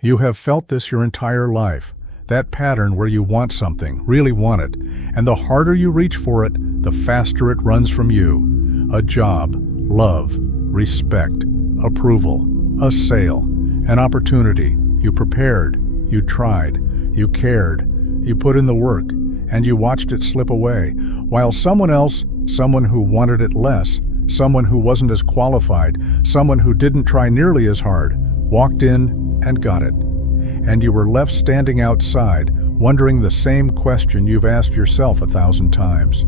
You have felt this your entire life, that pattern where you want something, really want it, and the harder you reach for it, the faster it runs from you. A job, love, respect, approval, a sale, an opportunity. You prepared, you tried, you cared, you put in the work, and you watched it slip away, while someone else, someone who wanted it less, someone who wasn't as qualified, someone who didn't try nearly as hard, walked in and got it. And you were left standing outside, wondering the same question you've asked yourself 1,000 times.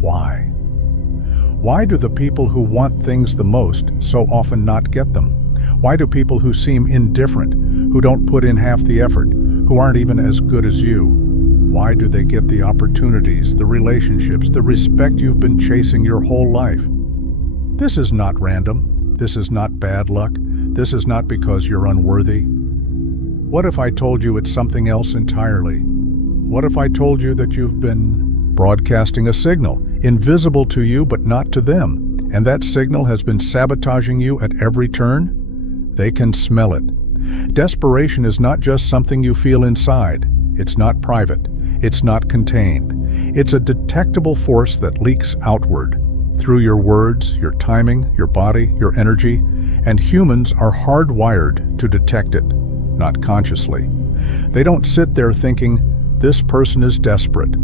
Why? Why do the people who want things the most so often not get them? Why do people who seem indifferent, who don't put in half the effort, who aren't even as good as you, why do they get the opportunities, the relationships, the respect you've been chasing your whole life? This is not random. This is not bad luck. This is not because you're unworthy. What if I told you it's something else entirely? What if I told you that you've been broadcasting a signal, invisible to you but not to them, and that signal has been sabotaging you at every turn? They can smell it. Desperation is not just something you feel inside. It's not private. It's not contained. It's a detectable force that leaks outward, through your words, your timing, your body, your energy, and humans are hardwired to detect it, not consciously. They don't sit there thinking, this person is desperate.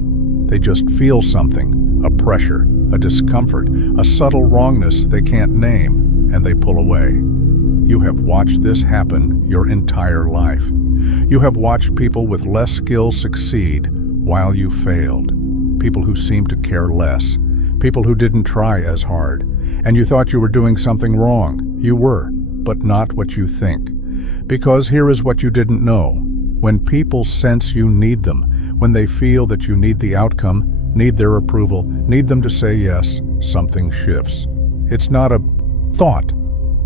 They just feel something, a pressure, a discomfort, a subtle wrongness they can't name, and they pull away. You have watched this happen your entire life. You have watched people with less skill succeed while you failed. People who seemed to care less. People who didn't try as hard. And you thought you were doing something wrong. You were, but not what you think. Because here is what you didn't know. When people sense you need them, when they feel that you need the outcome, need their approval, need them to say yes, something shifts. It's not a thought.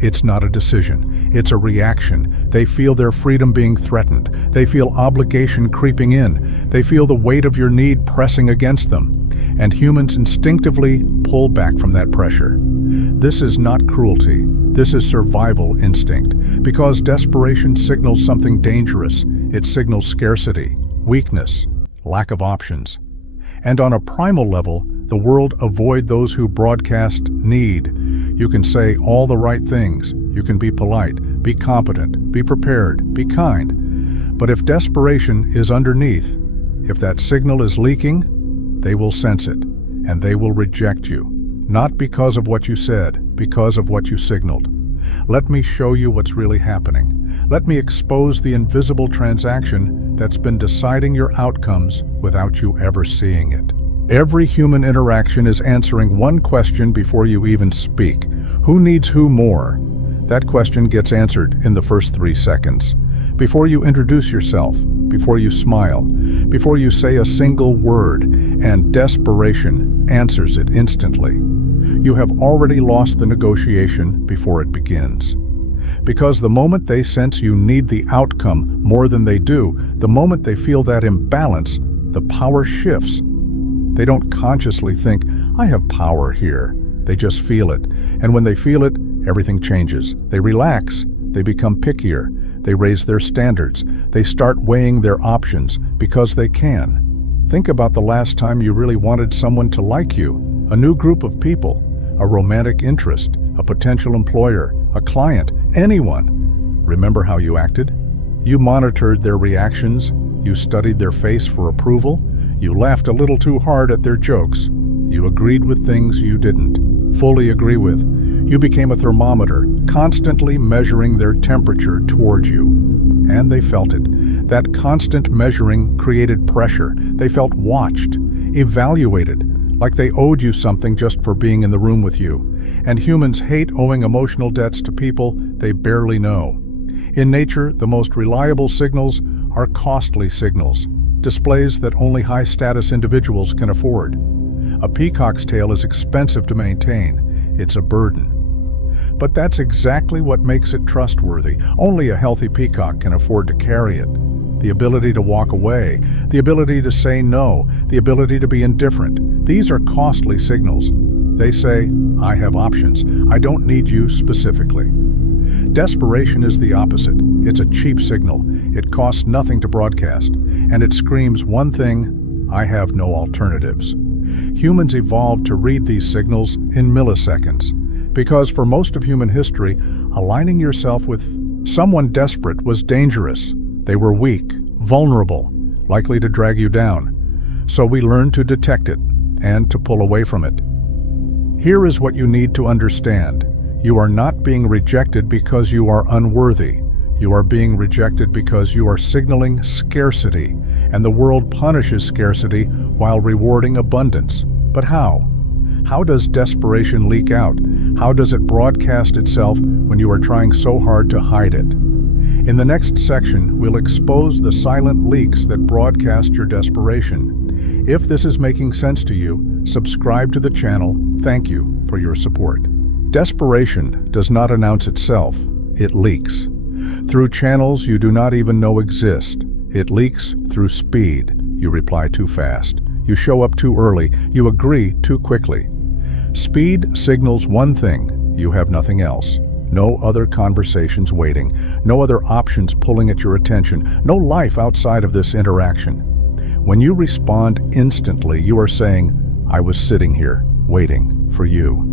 It's not a decision. It's a reaction. They feel their freedom being threatened. They feel obligation creeping in. They feel the weight of your need pressing against them. And humans instinctively pull back from that pressure. This is not cruelty. This is survival instinct. Because desperation signals something dangerous. It signals scarcity, weakness, lack of options. And on a primal level, the world avoid those who broadcast need. You can say all the right things. You can be polite, be competent, be prepared, be kind. But if desperation is underneath, if that signal is leaking, they will sense it, and they will reject you. Not because of what you said, because of what you signaled. Let me show you what's really happening. Let me expose the invisible transaction that's been deciding your outcomes without you ever seeing it. Every human interaction is answering one question before you even speak. Who needs who more? That question gets answered in the first 3 seconds. Before you introduce yourself, before you smile, before you say a single word, and desperation answers it instantly. You have already lost the negotiation before it begins. Because the moment they sense you need the outcome more than they do, the moment they feel that imbalance, the power shifts. They don't consciously think, I have power here. They just feel it. And when they feel it, everything changes. They relax. They become pickier. They raise their standards. They start weighing their options because they can. Think about the last time you really wanted someone to like you. A new group of people, a romantic interest, a potential employer, a client, anyone. Remember how you acted? You monitored their reactions. You studied their face for approval. You laughed a little too hard at their jokes. You agreed with things you didn't fully agree with. You became a thermometer, constantly measuring their temperature toward you. And they felt it. That constant measuring created pressure. They felt watched, evaluated, like they owed you something just for being in the room with you. And humans hate owing emotional debts to people they barely know. In nature, the most reliable signals are costly signals. Displays that only high-status individuals can afford. A peacock's tail is expensive to maintain. It's a burden. But that's exactly what makes it trustworthy. Only a healthy peacock can afford to carry it. The ability to walk away, the ability to say no, the ability to be indifferent. These are costly signals. They say, I have options. I don't need you specifically. Desperation is the opposite. It's a cheap signal. It costs nothing to broadcast, and it screams one thing: I have no alternatives. Humans evolved to read these signals in milliseconds, because for most of human history, aligning yourself with someone desperate was dangerous. They were weak, vulnerable, likely to drag you down. So we learned to detect it and to pull away from it. Here is what you need to understand. You are not being rejected because you are unworthy. You are being rejected because you are signaling scarcity, and the world punishes scarcity while rewarding abundance. But how? How does desperation leak out? How does it broadcast itself when you are trying so hard to hide it? In the next section, we'll expose the silent leaks that broadcast your desperation. If this is making sense to you, subscribe to the channel. Thank you for your support. Desperation does not announce itself. It leaks. Through channels you do not even know exist. It leaks through speed. You reply too fast. You show up too early. You agree too quickly. Speed signals one thing: you have nothing else. No other conversations waiting. No other options pulling at your attention. No life outside of this interaction. When you respond instantly, you are saying, I was sitting here, waiting for you.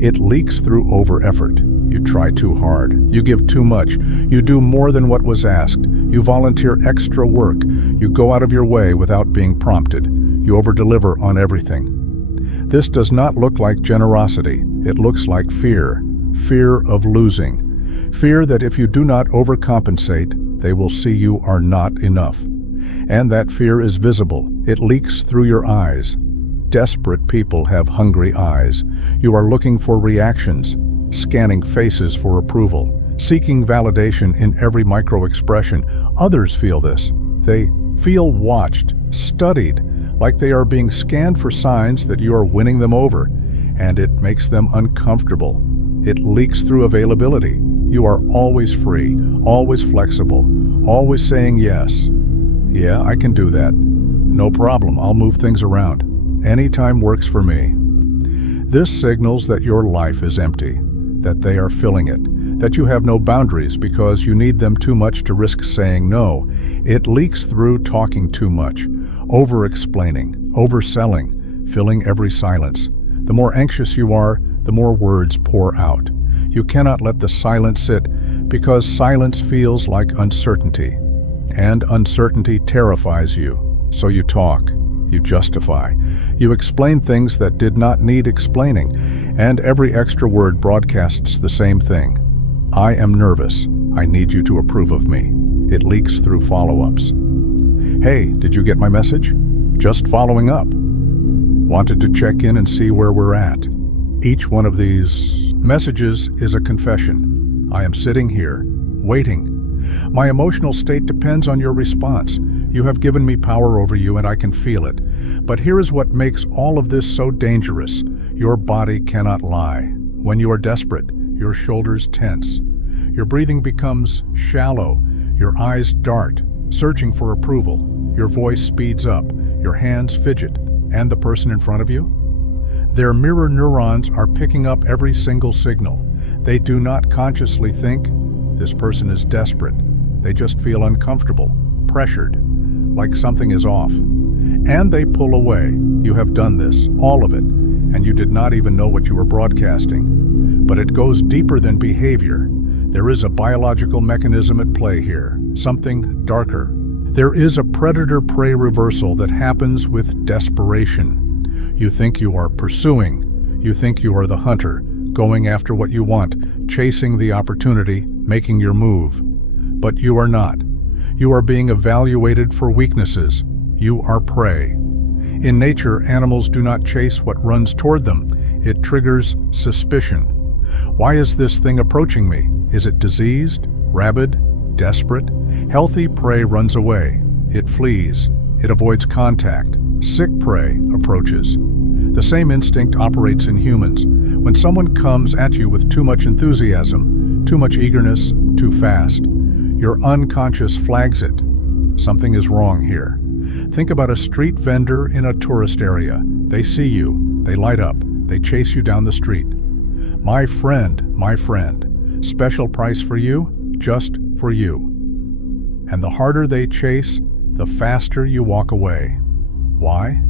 It leaks through over-effort. You try too hard. You give too much. You do more than what was asked. You volunteer extra work. You go out of your way without being prompted. You over-deliver on everything. This does not look like generosity. It looks like fear. Fear of losing. Fear that if you do not overcompensate, they will see you are not enough. And that fear is visible. It leaks through your eyes. Desperate people have hungry eyes. You are looking for reactions, scanning faces for approval, seeking validation in every micro-expression. Others feel this. They feel watched, studied, like they are being scanned for signs that you are winning them over, and it makes them uncomfortable. It leaks through availability. You are always free, always flexible, always saying yes. Yeah, I can do that. No problem, I'll move things around. Anytime works for me. This signals that your life is empty, that they are filling it, that you have no boundaries because you need them too much to risk saying no. It leaks through talking too much, over-explaining, overselling, filling every silence. The more anxious you are, the more words pour out. You cannot let the silence sit because silence feels like uncertainty. And uncertainty terrifies you. So you talk. You justify. You explain things that did not need explaining, and every extra word broadcasts the same thing. I am nervous. I need you to approve of me. It leaks through follow-ups. Hey, did you get my message? Just following up. Wanted to check in and see where we're at. Each one of these messages is a confession. I am sitting here, waiting. My emotional state depends on your response. You have given me power over you and I can feel it. But here is what makes all of this so dangerous. Your body cannot lie. When you are desperate, your shoulders tense. Your breathing becomes shallow. Your eyes dart, searching for approval. Your voice speeds up. Your hands fidget. And the person in front of you? Their mirror neurons are picking up every single signal. They do not consciously think, this person is desperate. They just feel uncomfortable, pressured, like something is off. And they pull away. You have done this, all of it, and you did not even know what you were broadcasting. But it goes deeper than behavior. There is a biological mechanism at play here, something darker. There is a predator-prey reversal that happens with desperation. You think you are pursuing. You think you are the hunter, going after what you want, chasing the opportunity, making your move. But you are not. You are being evaluated for weaknesses. You are prey. In nature, animals do not chase what runs toward them. It triggers suspicion. Why is this thing approaching me? Is it diseased, rabid, desperate? Healthy prey runs away. It flees. It avoids contact. Sick prey approaches. The same instinct operates in humans. When someone comes at you with too much enthusiasm, too much eagerness, too fast, your unconscious flags it. Something is wrong here. Think about a street vendor in a tourist area. They see you, they light up, they chase you down the street. My friend, special price for you? just for you. And the harder they chase, the faster you walk away. Why?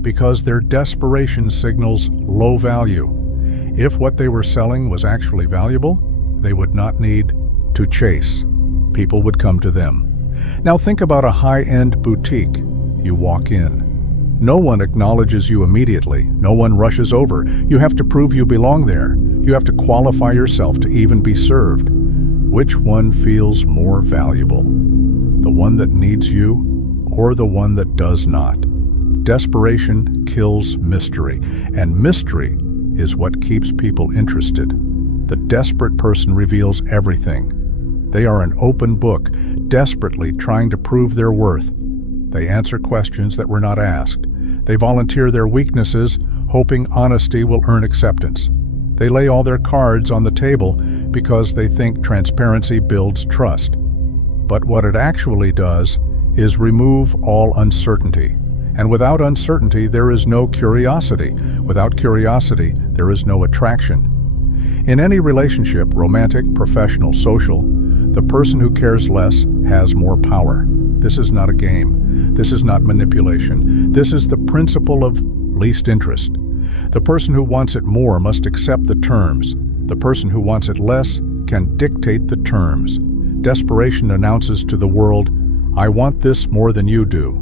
Because their desperation signals low value. If what they were selling was actually valuable, they would not need to chase. People would come to them. Now think about a high-end boutique. You walk in. No one acknowledges you immediately. No one rushes over. You have to prove you belong there. You have to qualify yourself to even be served. Which one feels more valuable? The one that needs you or the one that does not? Desperation kills mystery, and mystery is what keeps people interested. The desperate person reveals everything. They are an open book, desperately trying to prove their worth. They answer questions that were not asked. They volunteer their weaknesses, hoping honesty will earn acceptance. They lay all their cards on the table because they think transparency builds trust. But what it actually does is remove all uncertainty. And without uncertainty, there is no curiosity. Without curiosity, there is no attraction. In any relationship, romantic, professional, social, the person who cares less has more power. This is not a game. This is not manipulation. This is the principle of least interest. The person who wants it more must accept the terms. The person who wants it less can dictate the terms. Desperation announces to the world, "I want this more than you do."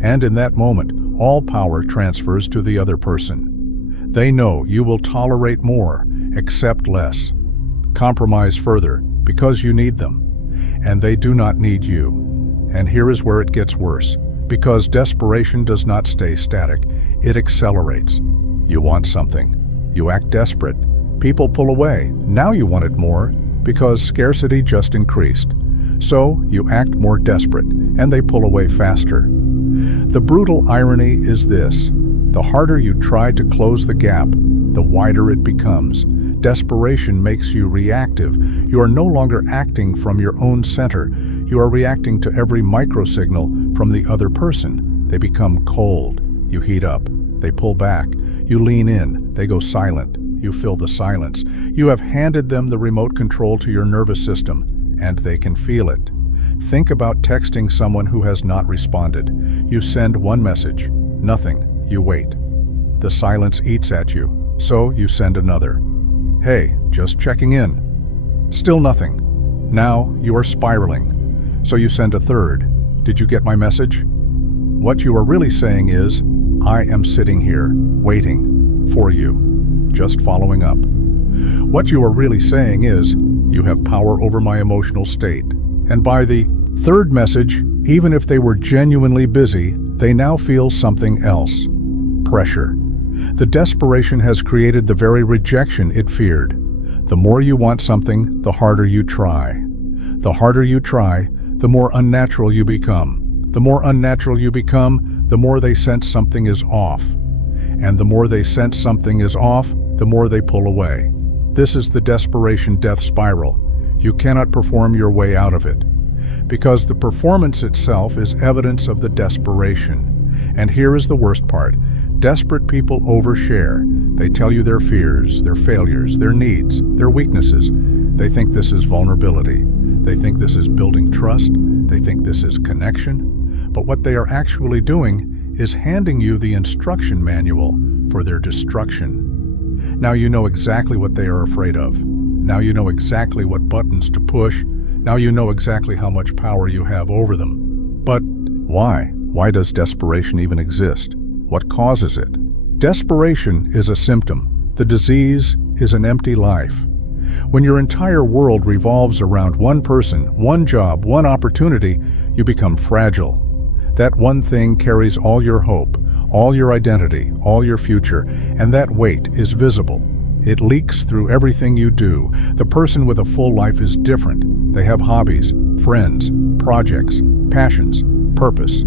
And in that moment, all power transfers to the other person. They know you will tolerate more, accept less, compromise further because you need them, and they do not need you. And here is where it gets worse, because desperation does not stay static, it accelerates. You want something. You act desperate. People pull away. Now you want it more, because scarcity just increased. So you act more desperate, and they pull away faster. The brutal irony is this: the harder you try to close the gap, the wider it becomes. Desperation makes you reactive. You are no longer acting from your own center. You are reacting to every microsignal from the other person. They become cold. You heat up. They pull back. You lean in. They go silent. You fill the silence. You have handed them the remote control to your nervous system, and they can feel it. Think about texting someone who has not responded. You send one message. Nothing. You wait. The silence eats at you, so you send another. "Hey, just checking in." Still nothing. Now you are spiraling. So you send a third. "Did you get my message?" What you are really saying is, "I am sitting here, waiting for you, just following up." What you are really saying is, "You have power over my emotional state." And by the third message, even if they were genuinely busy, they now feel something else. Pressure. The desperation has created the very rejection it feared. The more you want something, the harder you try. The harder you try, the more unnatural you become. The more unnatural you become, the more they sense something is off. And the more they sense something is off, the more they pull away. This is the desperation death spiral. You cannot perform your way out of it, because the performance itself is evidence of the desperation. And here is the worst part. Desperate people overshare. They tell you their fears, their failures, their needs, their weaknesses. They think this is vulnerability. They think this is building trust. They think this is connection. But what they are actually doing is handing you the instruction manual for their destruction. Now you know exactly what they are afraid of. Now you know exactly what buttons to push. Now you know exactly how much power you have over them. But why? Why does desperation even exist? What causes it? Desperation is a symptom. The disease is an empty life. When your entire world revolves around one person, one job, one opportunity, you become fragile. That one thing carries all your hope, all your identity, all your future, and that weight is visible. It leaks through everything you do. The person with a full life is different. They have hobbies, friends, projects, passions, purpose.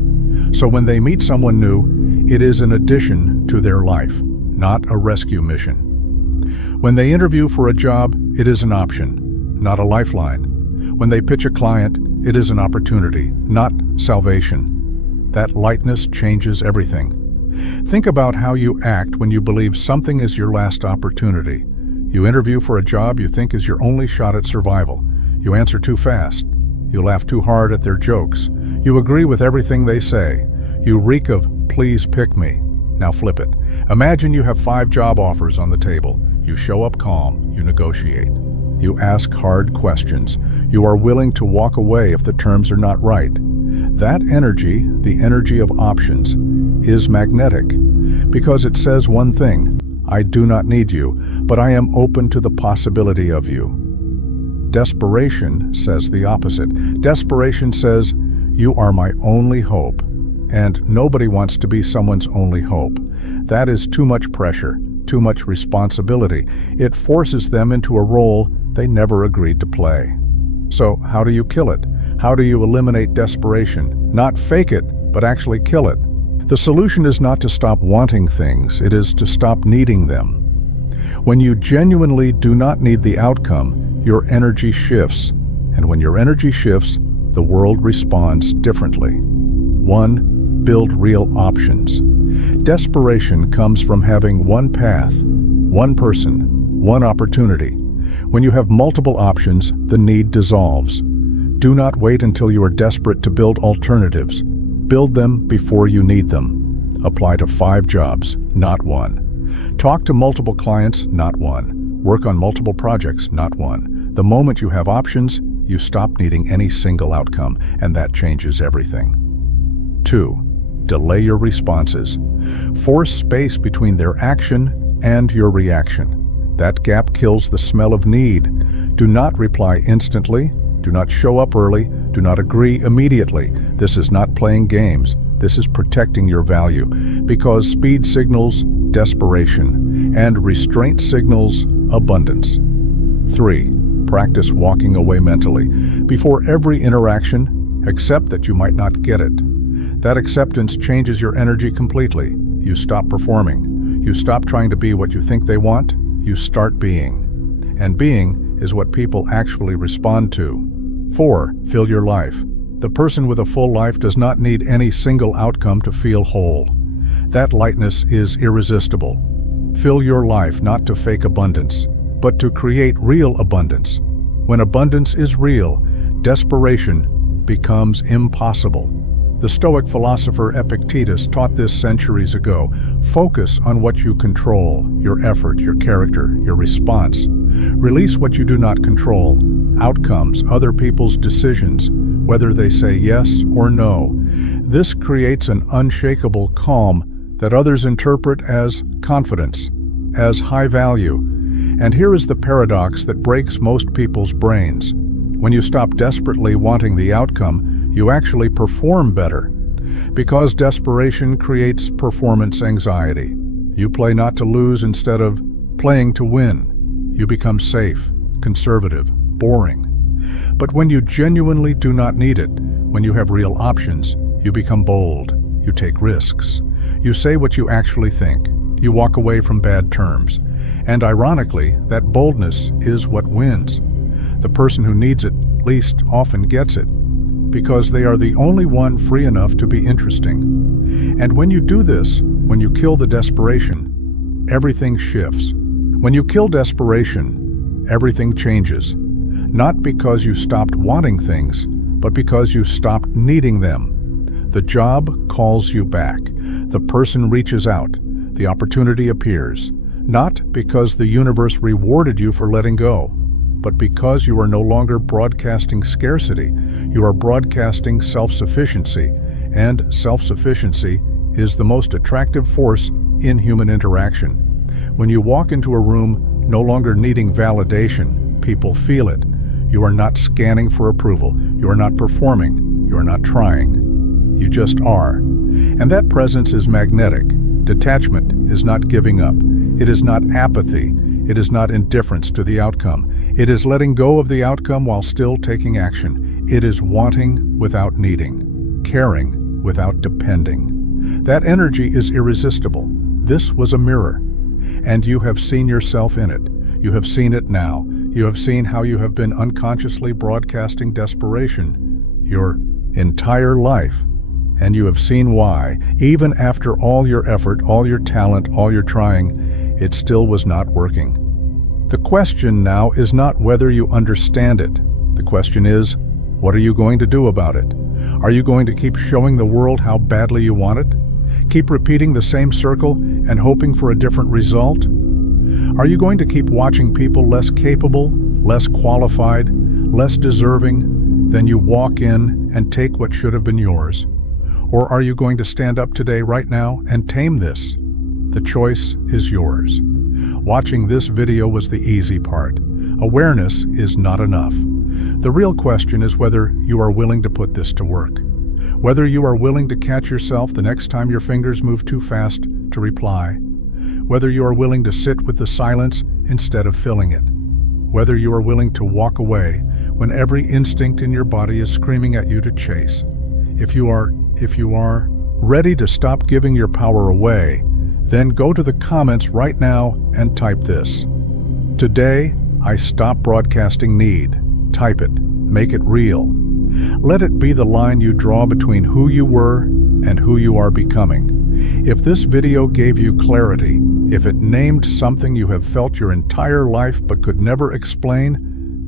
So when they meet someone new, it is an addition to their life, not a rescue mission. When they interview for a job, it is an option, not a lifeline. When they pitch a client, it is an opportunity, not salvation. That lightness changes everything. Think about how you act when you believe something is your last opportunity. You interview for a job you think is your only shot at survival. You answer too fast. You laugh too hard at their jokes. You agree with everything they say. You reek of, "Please pick me." Now flip it. Imagine you have 5 job offers on the table. You show up calm. You negotiate. You ask hard questions. You are willing to walk away if the terms are not right. That energy, the energy of options, is magnetic because it says one thing: I do not need you, but I am open to the possibility of you. Desperation says the opposite. Desperation says, you are my only hope, and nobody wants to be someone's only hope. That is too much pressure, too much responsibility. It forces them into a role they never agreed to play. So how do you kill it? How do you eliminate desperation? Not fake it, but actually kill it. The solution is not to stop wanting things, it is to stop needing them. When you genuinely do not need the outcome, your energy shifts. And when your energy shifts, the world responds differently. 1. Build real options. Desperation comes from having one path, one person, one opportunity. When you have multiple options, the need dissolves. Do not wait until you are desperate to build alternatives. Build them before you need them. Apply to 5 jobs, not 1. Talk to multiple clients, not 1. Work on multiple projects, not 1. The moment you have options, you stop needing any single outcome, and that changes everything. 2. Delay your responses. Force space between their action and your reaction. That gap kills the smell of need. Do not reply instantly. Do not show up early. Do not agree immediately. This is not playing games. This is protecting your value, because speed signals desperation and restraint signals abundance. 3. Practice walking away mentally. Before every interaction, accept that you might not get it. That acceptance changes your energy completely. You stop performing. You stop trying to be what you think they want. You start being. And being is what people actually respond to. 4. Fill your life. The person with a full life does not need any single outcome to feel whole. That lightness is irresistible. Fill your life not to fake abundance, but to create real abundance. When abundance is real, desperation becomes impossible. The Stoic philosopher Epictetus taught this centuries ago. Focus on what you control, your effort, your character, your response. Release what you do not control, outcomes, other people's decisions, whether they say yes or no. This creates an unshakable calm that others interpret as confidence, as high value. And here is the paradox that breaks most people's brains. When you stop desperately wanting the outcome, you actually perform better. Because desperation creates performance anxiety. You play not to lose instead of playing to win. You become safe, conservative, boring. But when you genuinely do not need it, when you have real options, you become bold. You take risks. You say what you actually think. You walk away from bad terms. And ironically, that boldness is what wins. The person who needs it least often gets it, because they are the only one free enough to be interesting. And when you do this, when you kill the desperation, everything shifts. When you kill desperation, everything changes. Not because you stopped wanting things, but because you stopped needing them. The job calls you back. The person reaches out. The opportunity appears. Not because the universe rewarded you for letting go, but because you are no longer broadcasting scarcity. You are broadcasting self-sufficiency, and self-sufficiency is the most attractive force in human interaction. When you walk into a room no longer needing validation, people feel it. You are not scanning for approval. You are not performing. You are not trying. You just are. And that presence is magnetic. Detachment is not giving up. It is not apathy. It is not indifference to the outcome. It is letting go of the outcome while still taking action. It is wanting without needing, caring without depending. That energy is irresistible. This was a mirror, and you have seen yourself in it. You have seen it now. You have seen how you have been unconsciously broadcasting desperation your entire life. And you have seen why, even after all your effort, all your talent, all your trying, it still was not working. The question now is not whether you understand it, The question is, what are you going to do about it? Are you going to keep showing the world how badly you want it? Keep repeating the same circle and hoping for a different result? Are you going to keep watching people less capable, less qualified, less deserving than you walk in and take what should have been yours? Or are you going to stand up today, right now, and tame this? The choice is yours. Watching this video was the easy part. Awareness is not enough. The real question is whether you are willing to put this to work. Whether you are willing to catch yourself the next time your fingers move too fast to reply. Whether you are willing to sit with the silence instead of filling it. Whether you are willing to walk away when every instinct in your body is screaming at you to chase. If you are ready to stop giving your power away, then go to the comments right now and type this. Today, I stop broadcasting need. Type it. Make it real. Let it be the line you draw between who you were and who you are becoming. If this video gave you clarity, if it named something you have felt your entire life but could never explain,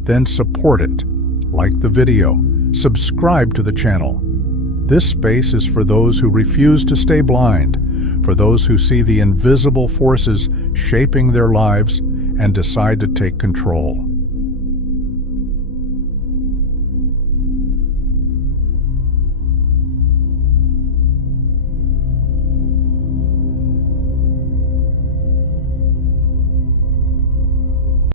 then support it. Like the video. Subscribe to the channel. This space is for those who refuse to stay blind, for those who see the invisible forces shaping their lives and decide to take control.